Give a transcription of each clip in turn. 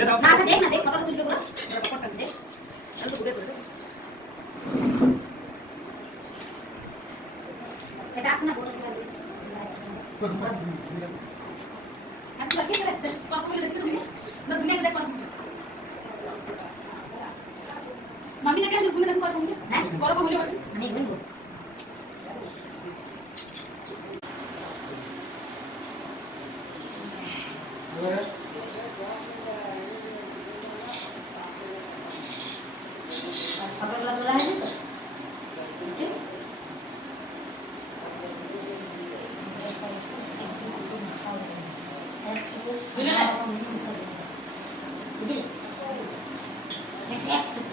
না আচ্ছা দেখ না দেখ ফটোটা তুলবে গুলো ফটোটা দেখ আমি তো ঘুরে করে এটা আপনা বড় আমি তো কি করে কথা বলে দেখতে তুমি না দুনিয়া দেখ মামি না কেন তুমি দেখো কথা বলি হ্যাঁ বড় কথা বলে আমি বলবো খাবারগুলো তোলা হয়নি তো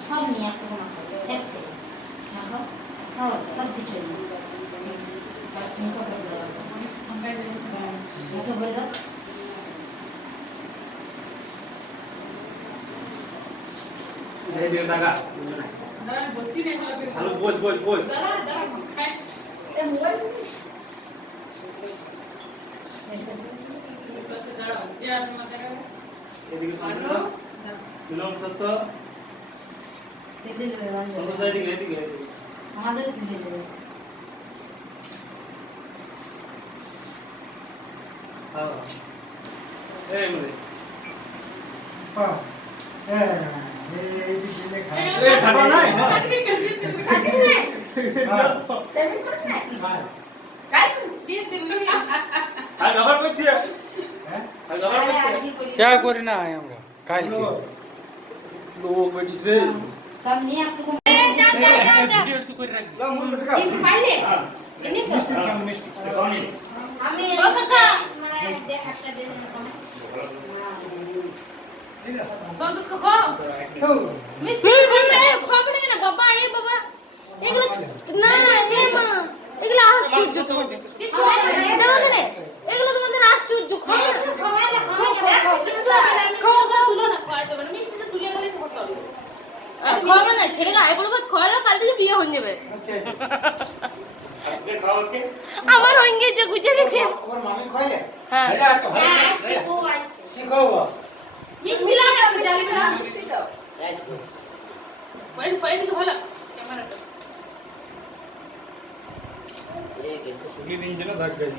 সব নিয়ে সব কিছু বলে দাও এই দিকে টাকা দাঁড়া বসি নে ভালো বল দাঁড়া খাই এ মোবাইল বস দাঁড়া যে আমি মতে এদিকে হ্যালো কিলোম সত্য দিল্লি যাবে অন্য এদিকে আমাদের দিল্লি যাবে হ্যাঁ এই মুরে পা এই দিকে খাই এই খাবা নাই কাটিস না সেভিং করিস না হ্যাঁ কাই দিয়ে দিন না আর গবর पे दिया হ্যাঁ আর গবর पे क्या करी ना आए हमरा काल के लोग बैठिस रे सब नहीं आपको वीडियो तू कर रख ला मुंड का इन फाइले জিনিস कौन আমি ও কাকা মানে দেখ একটা দিন সময় সন্তোষ কো খাও মিষ্টি খাবে না বাবা এই বাবা এগুলো না হে মা এগুলো আশ্চর্য তোমাদের দেখো কেন এগুলো তোমাদের আশ্চর্য খাও খাওয়ালে খাওয়ালে খাওয়া তুলো না খাওয়া যাবে না মিষ্টিটা তুলে গেলে ফটো খাওয়াবে না ছেলেরা আয় বড় ভাত খাওয়ালে কাল থেকে বিয়ে হয়ে যাবে আপনি খাও के আমার হয়ে যে গুজে গেছে ওর মামি খাইলে হ্যাঁ এটা তো আজকে ও কি খাওয়া মিষ্টি লাগে না জানি না মিষ্টি দাও পরে পরে দিকে ভালো ক্যামেরাটা सुली दिन जनो भाग गई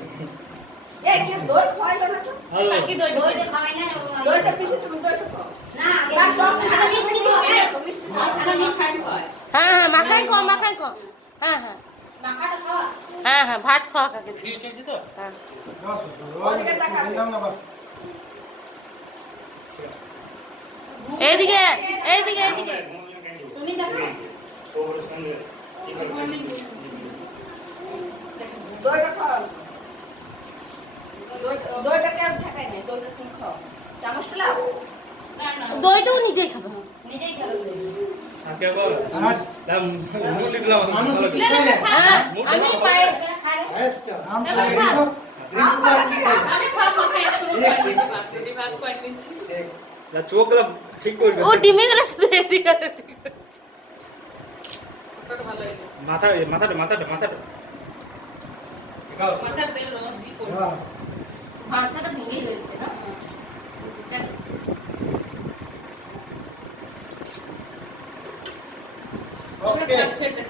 এ কে দই খাওয়াইলো না তো কাকি দই দই খাওয়াই না দইটা পিছে তুমি দইটা খাও না আগে মিষ্টি খাওয়াই মিষ্টি আগে মিষ্টি খাও হ্যাঁ হ্যাঁ মাখাই কো হ্যাঁ হ্যাঁ মাখাটা খাওয়া হ্যাঁ হ্যাঁ ভাত খাওয়া কাকে वीडियो चल तो হ্যাঁ দিলাম না বাস এইদিকে এইদিকে এইদিকে তুমি দেখো দইটা খাও দইটা কেউ ঠাকাই নাই দইটা তুমি খাও চামচটা লাও না না দইটাও নিজেই খাবে নিজেই খেলো आके बोल दाम मुंड निकला মানুষ ভালো কি খাইলে হ্যাঁ আমি পায়ে খায় আম খাইলে আমি সব মাখাই একসঙ্গে খাই নিতে পারবো ভাত করে নিচ্ছি না চোখগুলো ঠিক করবে ও ডিমে গেলে শুধু এদিকে ফটোটা ভালো এলো মাথাটা দেখাও মাথার তেল রস দিয়ে পড়ি হ্যাঁ মাথাটা ভেঙে গেছে না ওকে ওকে ছেড়ে